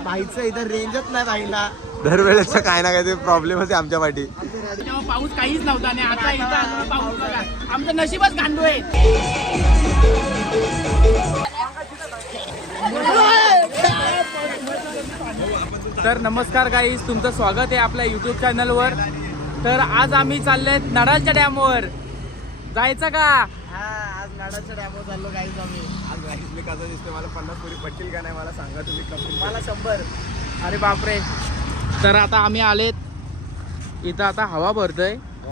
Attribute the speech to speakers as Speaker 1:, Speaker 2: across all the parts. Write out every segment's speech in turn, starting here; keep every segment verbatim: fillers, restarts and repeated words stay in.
Speaker 1: भाईचं इथं रेंजच नाही भाईला.
Speaker 2: दरवेळेचा काय ना काय ते प्रॉब्लेमच आहे आमच्या पाठी.
Speaker 3: तेव्हा पाऊस काहीच नव्हता आणि आता इथं आलो पाऊस बघा. आमचं नशीबच गांडू आहे. तर नमस्कार गाईस, तुमचं स्वागत आहे आपल्या युट्यूब चॅनलवर. तर आज आम्ही चालले नडालच्या डॅमवर. जायचं का?
Speaker 1: हा, आज नाडाच्या डॅमवर चाललो गाईज आम्ही.
Speaker 2: आज राईस मी कसं दिसतोय, मला पन्नास पुरी पटतील का नाही मला सांगा तुम्ही. कमी
Speaker 1: मला शंभर.
Speaker 3: अरे बापरे. तर आता आम्ही आलेत इथं. आता हवा भरतोय.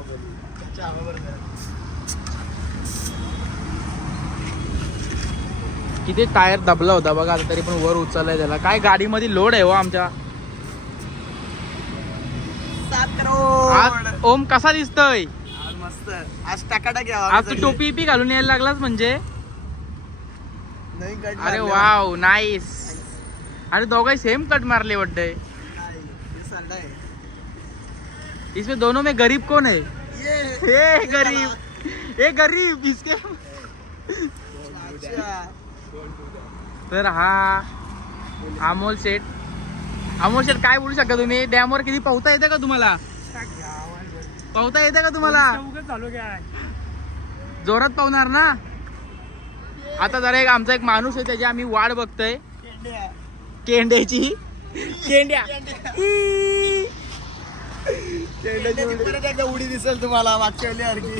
Speaker 3: किती टायर दबला होता बघा, आता तरी पण वर उचललाय त्याला. काय गाडीमध्ये लोड आहे हो आमच्या.
Speaker 1: सात करोड.
Speaker 3: आज ओम कसा दिसतोय?
Speaker 1: आज मस्त. आज टाकाटा घ्यावा.
Speaker 3: आज तू टोपी पी घालून यायला लागलास म्हणजे.
Speaker 1: नवीन कट.
Speaker 3: अरे वाव, नाईस. अरे दोघांनी सेम कट मारले वाटतंय. इसमें दोनों में गरीब कौन है? ये गरीब, ये गरीब इसके. तर हा अमोल शेठ. अमोल शेठ काय बोलू शकता तुम्ही? डॅमवर किती पावता येते का तुम्हाला? पावता येते का तुम्हाला? जोरात पावणार ना. आता जरा एक आमचा एक माणूस आहे, त्याची आम्ही वाट बघतोय. केंड्याची. केंड्या
Speaker 1: परत एकदा उडी दिसेल तुम्हाला मागच्या वेळी.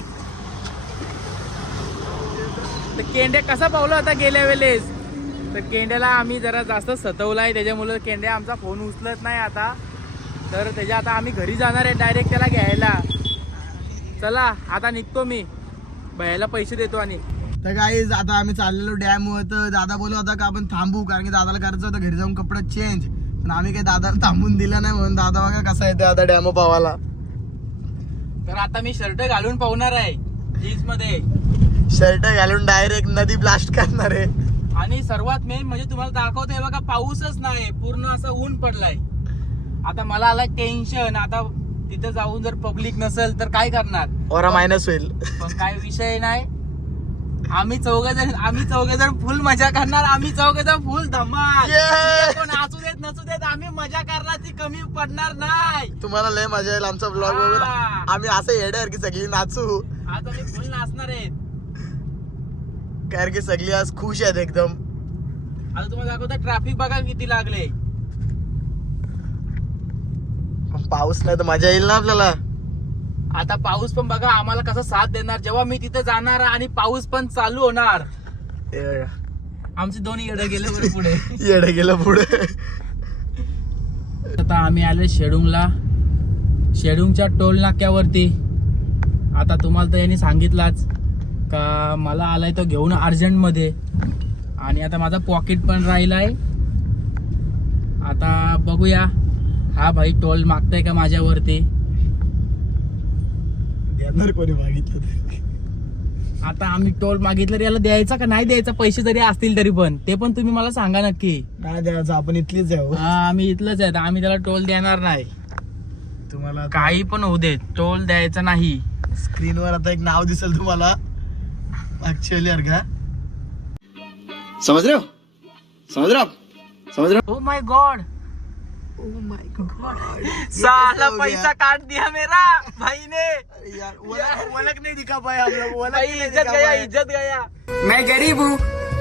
Speaker 3: तर केंड्या कसा पावला होता गेल्या वेळेस. तर केंड्याला आम्ही जरा जास्त सतवलाय, त्याच्यामुळे केंड्या आमचा फोन उचलत नाही आता. तर त्याच्या आता आम्ही घरी जाणार आहे डायरेक्ट त्याला घ्यायला. चला आता निघतो मी, भैयाला पैसे देतो. आणि
Speaker 1: तर गाईज आता आम्ही चाललेलो डॅम वर. तर दादा बोलला होता का आपण थांबू, कारण की दादाला करायचं होतं घरी जाऊन कपडे चेंज. पण आम्ही काही दादाला थांबून दिला नाही, म्हणून दादा बघा कसा येते आता डॅम पावाला.
Speaker 3: तर आता मी शर्ट घालून पाहणार आहे जीन्स मध्ये.
Speaker 1: शर्ट घालून डायरेक्ट नदी ब्लास्ट करणार आहे.
Speaker 3: आणि सर्वात मेन म्हणजे तुम्हाला दाखवतोय बघा, पाऊसच नाही, पूर्ण असं ऊन पडलाय. आता मला आला टेन्शन. आता तिथे जाऊन जर पब्लिक नसेल तर काय करणार?
Speaker 1: ओरा मायनस होईल.
Speaker 3: पण काय विषय नाही. आम्ही चौघ जण आम्ही चौघ जण फुल मजा करणार. आम्ही चौघ जण फुल धमाल. कोण असू देत नसू देत, आम्ही मजा करणार, ती कमी पडणार नाही.
Speaker 1: तुम्हाला लय मजा येईल आमचा ब्लॉग बघून. आम्ही असं येणार की सगळी नाचू.
Speaker 3: आज आम्ही फुल नाचणार आहेत,
Speaker 1: कारण की सगळी आज खुश आहेत एकदम.
Speaker 3: आता तुम्हाला दाखवतो ट्रॅफिक बघा किती लागले.
Speaker 1: पाऊस नाही तर मजा येईल ना आपल्याला.
Speaker 3: आता पाऊस पण बघा आम्हाला कसा साथ देणार जेव्हा मी तिथे जाणार आणि पाऊस पण चालू होणार. आमचे दोन्ही येडे गेले बरं पुढे.
Speaker 1: येडे गेलं पुढे.
Speaker 3: आता आम्ही आले शेडूंगला, शेडूंगच्या टोल नाक्यावरती. आता तुम्हाला तर यांनी सांगितलंच का मला आलाय तो घेऊन अर्जंट मध्ये. आणि आता माझा पॉकेट पण राहिलाय. आता बघूया हा भाई टोल मागताय का माझ्यावरती.
Speaker 1: देणार कोणी मागितलं?
Speaker 3: आता आम्ही टोल मागितलं, याला द्यायचा का नाही द्यायचा? पैसे जरी असतील तरी पण ते पण तुम्ही मला सांगा नक्की.
Speaker 1: नाही द्यायचं, आपण इथलीच आहे.
Speaker 3: हा, आम्ही इथलंच आहे, आम्ही त्याला टोल देणार नाही.
Speaker 1: तुम्हाला
Speaker 3: काही पण होऊ दे, टोल द्यायचा नाही.
Speaker 1: स्क्रीनवर आता एक नाव दिसेल तुम्हाला ऍक्च्युअली यार का. समझ रहे हो? समझ रहे हो? समझ रहे
Speaker 3: ओ माय गॉड,
Speaker 1: हो? ओ माय गॉड,
Speaker 3: साला पैसा काट दिया मेरा भाई ने.
Speaker 1: यार वलक नहीं दिखा पाया हम लोग. वलक
Speaker 3: भाई
Speaker 1: नहीं
Speaker 3: इज्जत
Speaker 1: दिखा
Speaker 3: गया,
Speaker 1: पाया.
Speaker 3: इज्जत गया. मैं गरीब हूँ,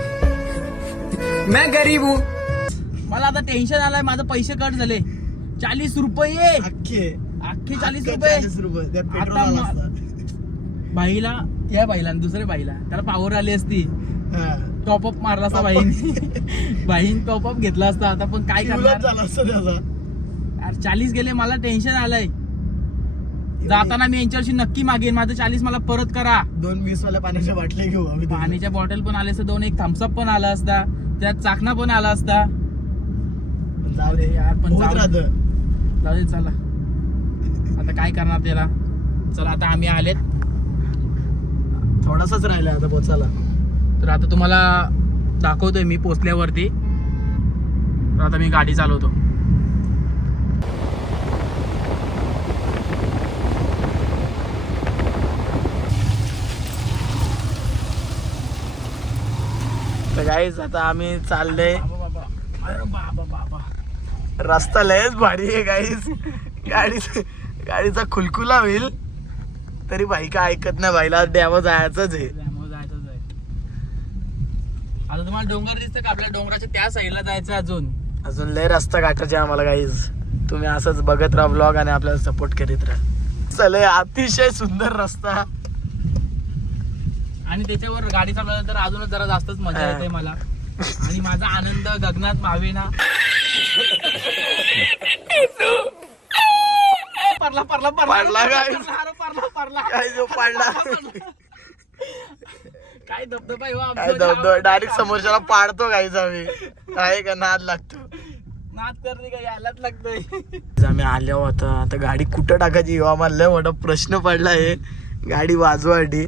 Speaker 3: मैं गरीब हूँ. मला आता टेन्शन आलाय, माझे पैसे कट झाले. चाळीस रुपये
Speaker 1: अख्खे
Speaker 3: अख्खे चाळीस
Speaker 1: अख्खे
Speaker 3: रुपये.
Speaker 1: चाळीस रुपये त्यात पेट्रोल
Speaker 3: आता
Speaker 1: आलं
Speaker 3: मा-
Speaker 1: असतं.
Speaker 3: बाईला त्या बाईला दुसऱ्या बाईला त्याला पावर आली असती,
Speaker 1: हा.
Speaker 3: टॉपअप मारला असता बाईने. बाईन टॉपअप घेतला असता. आता पण काय
Speaker 1: उलट
Speaker 3: करणार
Speaker 1: झालं असतं त्याचा.
Speaker 3: यार, चाळीस गेले, मला टेन्शन आलंय. जाताना मी यांच्याशी नक्की मागेन माझं चाळीस मला परत करा.
Speaker 1: दोन वीस वाल्या पाण्याच्या बाटल्या घेऊ आम्ही.
Speaker 3: पाण्याच्या बॉटल पण आले असतं, दोन एक थम्सअप पण आला असता, त्यात चाकणा पण आला असता.
Speaker 1: जाऊ दे
Speaker 3: यार, पण
Speaker 1: होत
Speaker 3: जाऊ-
Speaker 1: राहतं.
Speaker 3: जाऊ दे, चला आता काय करणार त्याला. चला आता आम्ही आलेत.
Speaker 1: थोडासाच राहिला आता पोचायला.
Speaker 3: तर आता तुम्हाला दाखवतोय मी पोचल्यावरती. तर आता मी गाडी चालवतो.
Speaker 1: तर गाईज आता आम्ही चाललोय.
Speaker 3: बाबा बाबा, अरे बाबा बाबा,
Speaker 1: रस्ता लयच भारी आहे गाईस. गाडी गाडीचा खुलखुला होईल तरी बाई का ऐकत नाही. बाईला डॅम जायचंच आहे.
Speaker 3: जायचंच आहे. आता तुम्हाला डोंगर दिसतं का? आपल्या डोंगराच्या त्या साईडला जायचं अजून.
Speaker 1: अजून लय रस्ता गाठायचे आम्हाला गाईज. तुम्ही असंच बघत राहा ब्लॉग आणि आपल्याला सपोर्ट करीत राहा. चल अतिशय सुंदर रस्ता
Speaker 3: आणि त्याच्यावर गाडी चालवलं तर अजूनच जरा जास्तच मजा येते मला. आणि माझा आनंद गगनात मावेना. पडला पडला
Speaker 1: पडला काय?
Speaker 3: पडला पडला
Speaker 1: काय जो पडला
Speaker 3: काय धबधबा आहे हो
Speaker 1: काय
Speaker 3: आमचा.
Speaker 1: धबधबा डायरेक्ट समोरच्याला पाडतो गाईज. आम्ही आहे का नाद लागतो.
Speaker 3: नाद करते का यायलाच लागतंय.
Speaker 1: आम्ही आलो आता. आता गाडी कुठं टाकायची हो आम्हाला लय मोठा प्रश्न पडला आहे. गाडी वाजवासाठी.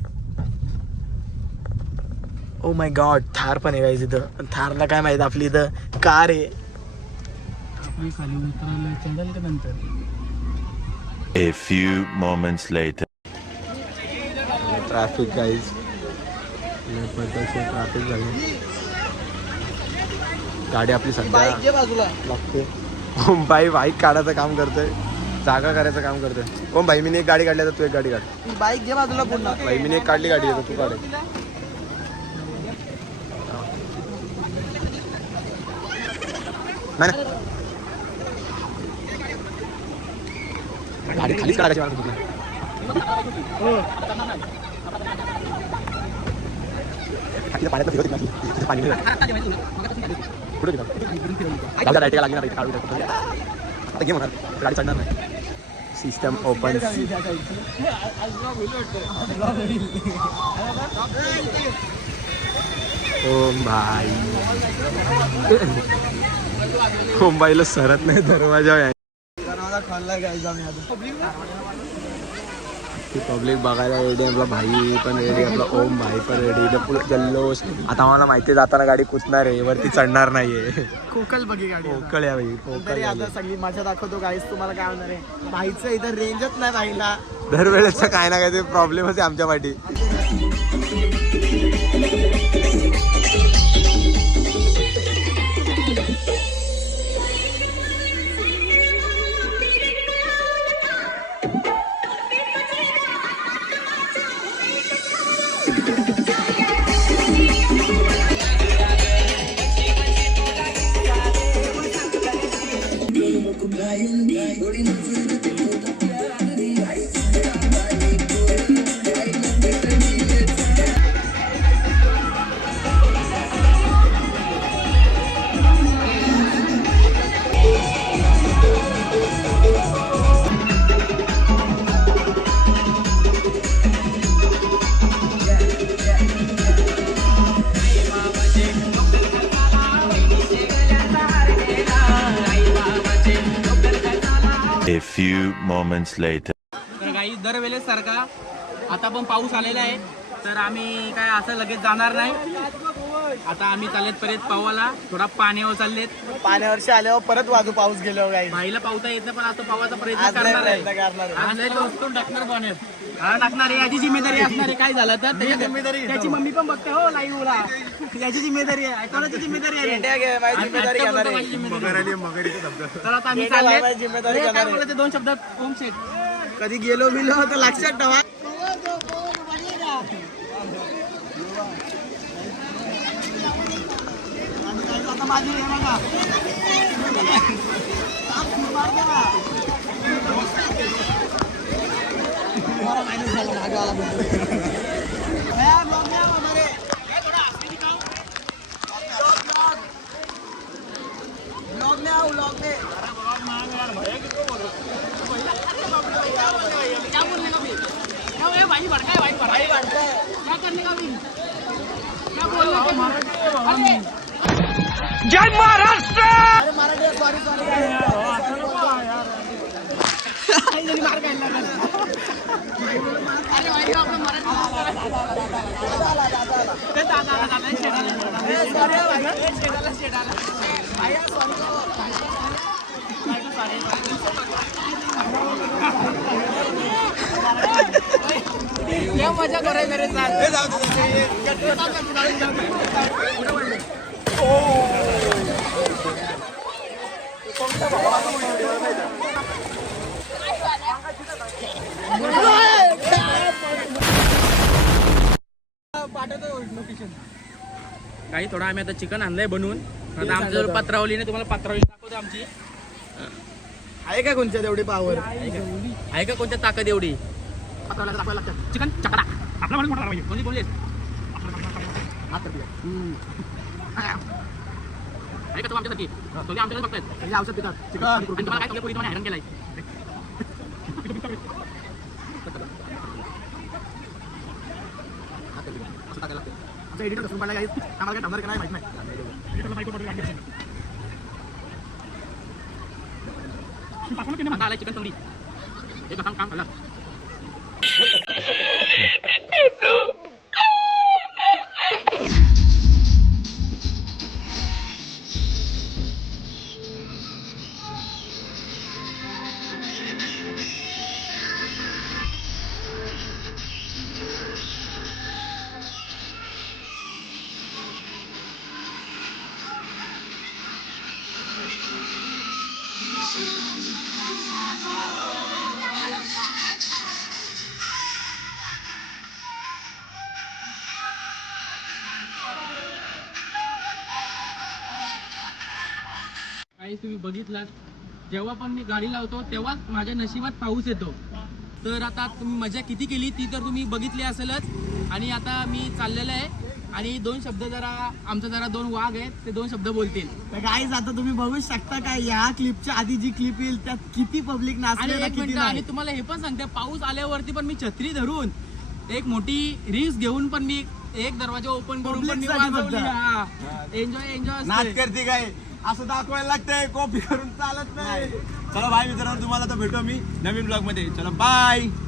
Speaker 1: ओ माय गॉड थार पण आहे गाईज इथं. पण थारला काय माहित आपली इथं कार आहे.
Speaker 3: आपण खाली उतरायला चढेल का नंतर.
Speaker 4: A few moments later.
Speaker 1: Traffic guys traffic झाली. गाडी आपली सध्या लागते. ओम भाई बाईक काढायचं काम करतोय. जागा करायचं काम करतोय. ओम भाई मी एक गाडी काढली तर तू एक गाडी काढ. बाईक घे बाजूला पुन्हा. भाई मी एक काढली गाडी तू काढ. नाही गाडी खालीच काढायची मला तुला. पाण्यात फिरत नाही पाणी कुठे गेला लाईट लागली ना काढू आता घे म्हणा गाडी चढणार नाही. System open. ओम भाई ओम भाईला सरत नाही दरवाजा. खाल्ला गायचा मी आता. पब्लिक बघायला रेडी. आपला भाई पण रेडी. आपला ओम भाई पण रेडी. पुढे जल्लोष. आता आम्हाला माहिती जाताना गाडी कुचणार आहे वरती चढणार नाहीये. कोकल बघी गाडी कोकळ आहे भाई. कोकळ आता सगळी मजा दाखवतो गाईस. तुम्हाला काय होणार आहे भाईचं इथं रेंजच नाही राहिला. दरवेळेस काय ना काय ते प्रॉब्लेमच आहे आमच्या पाठी.
Speaker 4: A few moments later.
Speaker 3: तर काही दरवेळेस सारखा आता पण पाऊस आलेला आहे. तर आम्ही काय असं लगेच जाणार नाही. आता आम्ही चाललेत परत पावाला. थोडा पाण्यावर चाललेत. पाण्यावरशी आल्यावर परत वाजू पाऊस गेल्यावर काही भाईला पावता येत नाही पण आता पावाचा प्रयत्न करणार आहे. टाकणार पाण्यात. हा टाकणार आहे. याची जिम्मेदारी असणार आहे. काय झालं तर त्याची जिम्मेदारी त्याची मम्मी पण बघते हो लाईव्हला. याची जिम्मेदारी आहे. कोणाची जिम्मेदारी आहे. तर आता आम्ही चालले दोन शब्द ओम शेट. कधी गेलो बिलो तर लक्षात ठेवा. आता माझी हे बघा भाई भड़का है भाई भड़का है क्या करने का भी क्या बोल रहे जय महाराष्ट्र. अरे मराठी सॉरी सॉरी मार खायला. अरे भाई आपलं मराठी ते दादा दादा शेडाला शेडाला शेडाला क्या मजा कर रहे मेरे साथ. काही थोडं आम्ही आता चिकन आणलंय बनवून आता आमचं पत्रावलीने तुम्हाला पत्रावली दाखवतो आमची
Speaker 1: आहे का कोणत्या तेवढी पावर
Speaker 3: आहे का कोणत्या ताकद एवढी पत्रावला दाखवायला लागतं चिकन चकडा आपला म्हणून मोठा कोणी कोणी आहे का तो आमच्यासाठी तुम्ही आमच्याकडे बघतायत
Speaker 1: औषध पितात
Speaker 3: चिकन तुम्हाला काय पूर्वी तुम्हाला हैराण केलाय
Speaker 1: आमचा एडिटर कसं पडला काही आम्हाला काय ठरणार का नाही माहित नाही
Speaker 3: आता आलाय चिकन तंगडी एक काम काम झालं काही तुम्ही बघितलात जेव्हा पण मी गाडी लावतो तेव्हाच माझ्या नशिबात पाऊस येतो तर आता तुम्ही मजा किती केली ती तर तुम्ही बघितली असेलच आणि आता मी चाललेलं आहे आणि दोन शब्द जरा आमचा जरा दोन वाघ आहेत ते दोन शब्द बोलतील
Speaker 1: तर गाईज आता तुम्ही बघू शकता काय या क्लिपच्या आधी जी क्लिप येईल त्यात किती पब्लिक
Speaker 3: आणि
Speaker 1: नाचले
Speaker 3: एक मिनिट आणि तुम्हाला हे पण सांगते पाऊस आल्यावरती पण मी छत्री धरून एक मोठी रिस्क घेऊन पण मी एक दरवाजा ओपन करून पण मी
Speaker 1: Public साठी
Speaker 3: वाजवली
Speaker 1: फक्त.
Speaker 3: हा एन्जॉय एन्जॉय
Speaker 2: नाच करते काय असं दाखवायला लागतंय कॉपी करून चालत नाही चला बाय मित्रांनो तुम्हाला तर भेटू मी नवीन ब्लॉग मध्ये चला बाय